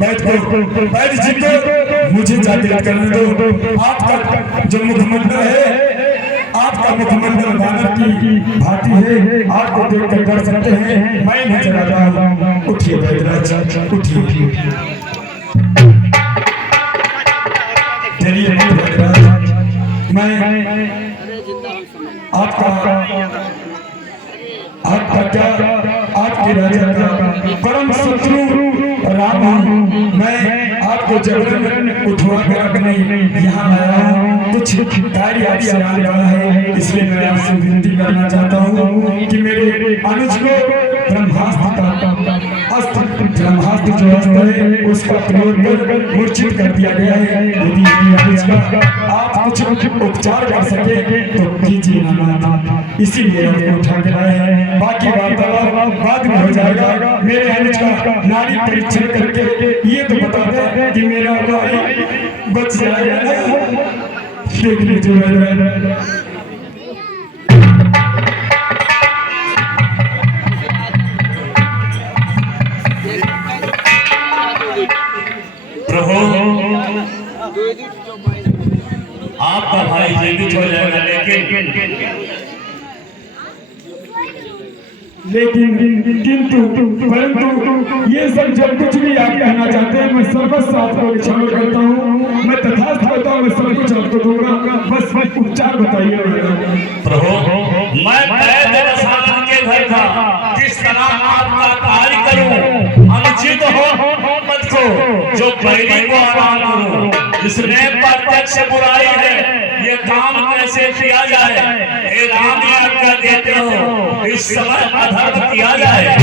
बैठ जी को मुझे जागृत करने दो। आपका जो मुखमंडल है, आपका मुखमंडल वानर की भांति है, आपको देखकर डर सकते हैं, मैं नहीं चला रहा हूँ। उठिए बैदराज, उठिए चलिए बैदराज, मैं आपका क्या आपके राजा का परम शत्रु राम हूँ। मैं आपको जबरन उठवा कर अपने यहाँ आया हूँ। कुछ कार्य आपसे आने वाला है, इसलिए मैं आपसे विनती करना चाहता हूँ कि मेरे अनुज को ब्रह्मास्त्र जो अस्त्र है उसका प्रयोग कर मूर्छित कर दिया गया है। यदि अनुज का आप कुछ उपचार कर सके तो कीजिए ना, इसीलिए आपको उठा के लाए हैं। बाकी वार्तालाप बाद में हो जाएगा। मेरे अनुज का नाड़ी परीक्षण करके ये तो बता दे कि मेरा भाई बच जाएगा। देख लीजिए प्रभु, आपका भाई जीवित हो जाएगा, लेकिन किंतु परंतु ये सब जब कुछ भी आप कहना चाहते हैं, मैं सर्वस्व आपको क्षमा करता हूँ। मैं तथास्थ होता हूँ, मैं सब कुछ आपको दूंगा, बस उपचार बताइए। प्रभु, मैं के घर का किस तरह आपका कार्य करूं, अनुचित हो मत को जो बैरी को आराम करूं, जिसमें प्रत्यक्ष बुराई है, ये काम कैसे किया जाए? हे राम, आज्ञा देते हो इस समय अधर्म किया जाए।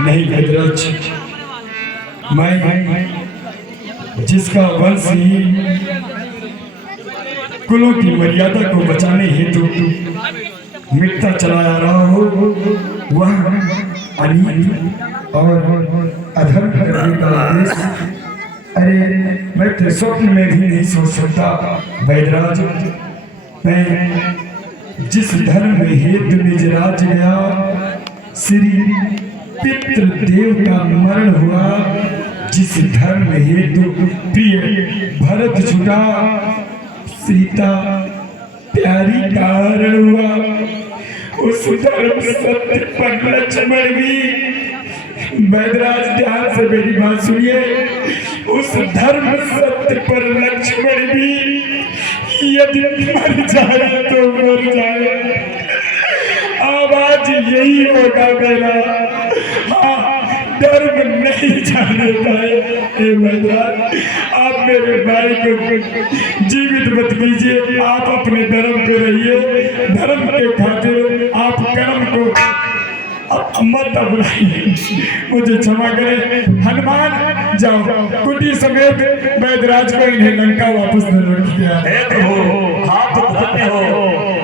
नहीं बैदराज, मैं जिसका वंश ही कुलों की मर्यादा को बचाने हेतु मिटता चला आ रहा हो, वह अनीति और अधर्म करने का उद्देश्य, अरे मैं तो स्वप्न में भी नहीं सोच सकता बैदराज। मैं जिस धर्म में हेतु निज राज्य गया, श्री पितृदेव का मरण हुआ, जिस धर्म में हेतु प्रिय भरत छुटा, सीता प्यारी कारण हुआ, उस धर्म सत्य पर लक्ष्मण भी, बैदराज ध्यान से मेरी बात सुनिए, उस धर्म सत्य पर लक्ष्मण भी यदि मर जाए तो मर जाए। अब आज यही होगा मेरा, धर्म नहीं जाने पाए। बैदराज, आप मेरे भाई को जीवित मत कीजिए, आप अपने धर्म पे रहिए। धर्म के खातिर आप कर्म को मत अपनाइए। मुझे क्षमा करें। हनुमान, जाओ कुटी समेत बैदराज को इन्हें लंका वापस निर्वहन किया। आप धन्य हो,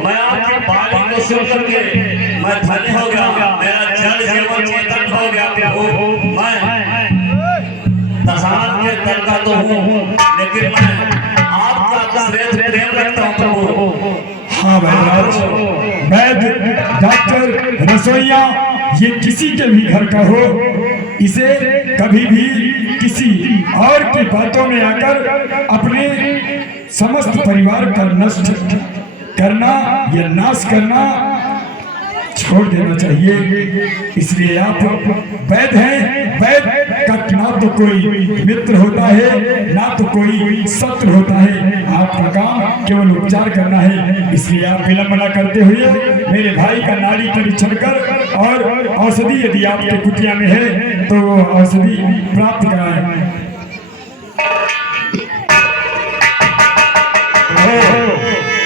मैं आपकी बाणी को सुन करके मैं धन्य हो गया, मेरा जल जीवन चेतन हो गया। प्रभु, मैं दशरथ के दल का तो हूँ, लेकिन मैं आपका श्रेष्ठ प्रेम रखता हूँ प्रभु। हाँ बैदराज, वैद्य, डॉक्टर, रसोइया, ये किसी के भी घर का हो, इसे कभी भी किसी और की बातों में आकर अपने समस्त परिवार का नष्ट करना या नाश करना छोड़ देना चाहिए। इसलिए आप वैद्य हैं, वैद्य का ना तो कोई मित्र होता है, ना तो कोई शत्रु होता है। आपका काम केवल उपचार करना है। इसलिए आप विलंब न करते हुए मेरे भाई का नाड़ी परीक्षण कर और औषधि यदि आपके कुटिया में है तो औषधि प्राप्त कराएं।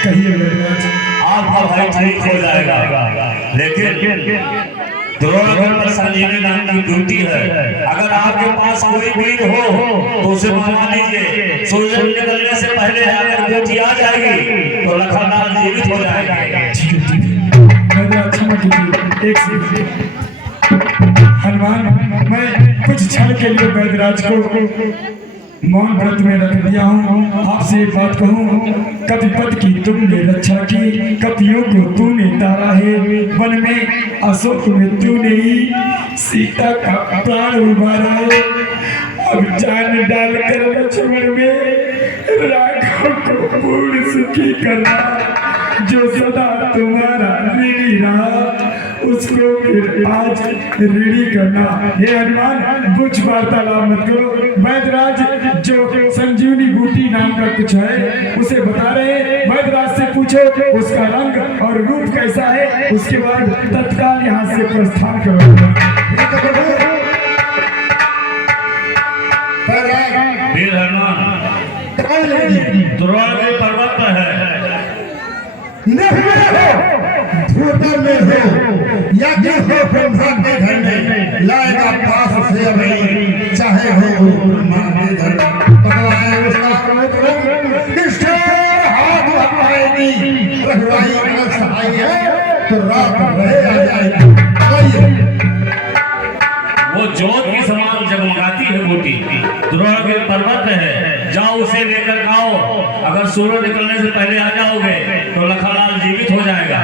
कहिए आपका भाई ठीक हो जाएगा, लेकिन द्रोणगढ़ पर संजीवनी नाम की ड्यूटी है। अगर आपके पास कोई वीर हो तो उसे मंगा लीजिए। सूरज निकलने से पहले अगर ड्यूटी आ जाएगी तो लखनलाल जीवित हो जाएगा। हनुमान, मैं कुछ क्षण के लिए बैदराज को मौन व्रत में रख दिया हूँ। आपसे एक बात कहूँ, कपिपत की तुमने रक्षा की, कपियों को तूने तारा है, वन में अशोक में तूने ही सीता का प्राण उबारा है। अब जान डालकर लक्ष्मण में राघव को पूर्ण सुखी करना, जो सदा तुम्हारा ऋणी रहा उसको फिर आज ऋणी करना। हे हनुमान, कुछ वार्तालाप मत करो। वैद्यराज जो संजीवनी बूटी नाम का कुछ है उसे बता रहे हैं, वैद्यराज से पूछो उसका रंग और रूप कैसा है, उसके बाद तत्काल यहाँ से प्रस्थान करो। वीर हनुमान, द्रोण के पर्वत पर है, भूतल में हो या कि हो ब्रह्मा के घर में, लाएगा पास से अभी चाहे हो ब्रह्मा के घर। पकड़ाए उसका क्रोध निष्ठुर हाथ हटवाएगी, रखवाई अगर सहाय है तो रात रहे आ जाएगी। वो जोत के समान जगमगाती है बूटी, द्रोण के पर्वत है, जाओ उसे लेकर आओ। अगर सूरज निकलने से पहले आ जाओगे तो लखनलाल जीवित हो जाएगा।